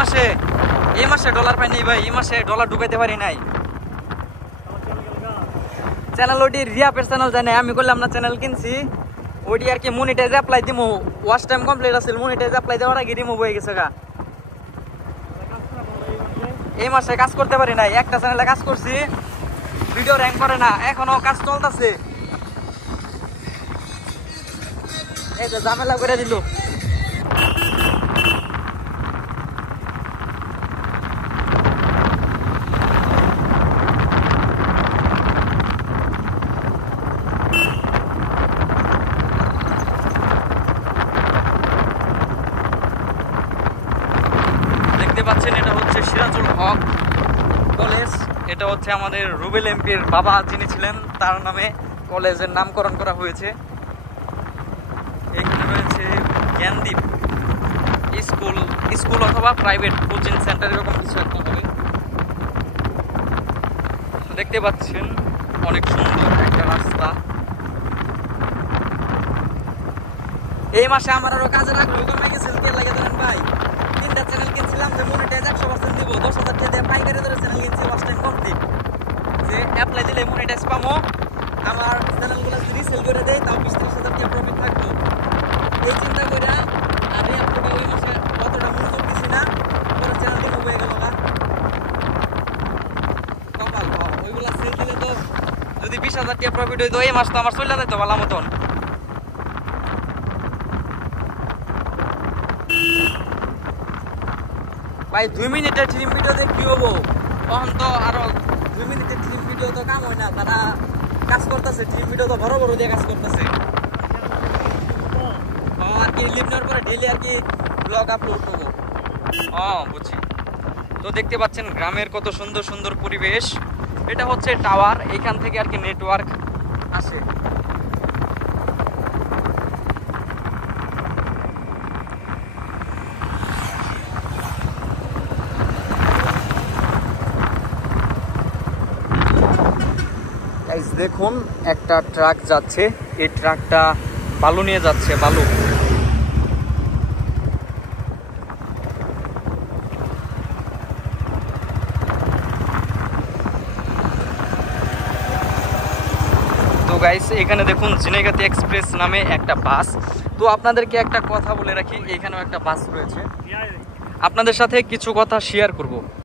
এই মাসে ডলার পাই নাই ভাই, এই মাসে ডলার ঢুকাইতে পারি নাই। চ্যানেল ওটি রিয়াপের চ্যানেল জানে, আমি করলাম না চ্যানেল কিনছি ওটি আর কি মনিটাইজ অ্যাপ্লাই দিমু, ওয়াচ টাইম কমপ্লিট আছে, মনিটাইজ অ্যাপ্লাই দেওয়ার আগে রিমুভ হয়ে গেছে গা। এই মাসে কাজ করতে পারি নাই, একটা চ্যানেলে কাজ করছি, ভিডিও র্যাঙ্ক করে না, এখনো কাজ চলতেছে। এই যে ঝামেলা করে দিল। দেখতে পাচ্ছেন এটা হচ্ছে সিরাজুল হক কলেজ, এটা হচ্ছে আমাদের রুবেল এমপির বাবা যিনি ছিলেন তার নামে কলেজের নামকরণ করা হয়েছে। এখানে রয়েছে জ্ঞানদীপ স্কুল অথবা প্রাইভেট কোচিং সেন্টার, এরকম কিছু একটা হবে। দেখতে পাচ্ছেন অনেক সুন্দর একটা রাস্তা। এই মাসে আমার আরো কাজে রাখলো কমে গেছে, লাগে ধরেন ভাই 3টা চ্যানেল কিনছিলাম, যে মনিটাইজ 100% দিব, 10,000 টাকা দিয়ে পাইকারি ধরে চ্যানেল কিনছি, ওয়াচ টাইম কমপ্লিট, যে অ্যাপ্লাই দিলে মনিটাইজ পাবো, আমার চ্যানেলগুলো যদি রিসেল করে দেয় তাও 20-30,000 টাকা প্রফিট থাকবো। এই চিন্তা করে আমি আপনাকে ওই মাসে কতটা মনোযোগ দিছি না, পরে চ্যানেল দিয়ে হয়ে গেল না কপাল। ওইগুলা সেল দিলে তো যদি 20,000 টাকা প্রফিট হইতো, এই মাস তো আমার চলে যেত ভালো মতন। ভাই 2 মিনিটের থ্রিম ভিডিওতে কি হবো, তখন তো আরো 2 মিনিটের থ্রিম ভিডিও তো কাম হয় না, তারা কাজ করতেছে, থ্রিম ভিডিও তো বড় বড় দিয়ে কাজ করতেছে। আর কি লিভ নেওয়ার পরে ডেইলি আর কি ব্লগ আপলোড করবো। বুঝছি। তো দেখতে পাচ্ছেন গ্রামের কত সুন্দর সুন্দর পরিবেশ, এটা হচ্ছে টাওয়ার, এখান থেকে আর কি নেটওয়ার্ক আসে। দেখুন একটা ট্রাক যাচ্ছে, এই ট্রাকটা বালু নিয়ে যাচ্ছে, বালু। তো গাইস এখানে দেখুন ঝিনাইগাতি এক্সপ্রেস নামে একটা বাস। তো আপনাদেরকে একটা কথা বলে রাখি, এখানেও একটা বাস রয়েছে, আপনাদের সাথে কিছু কথা শেয়ার করব।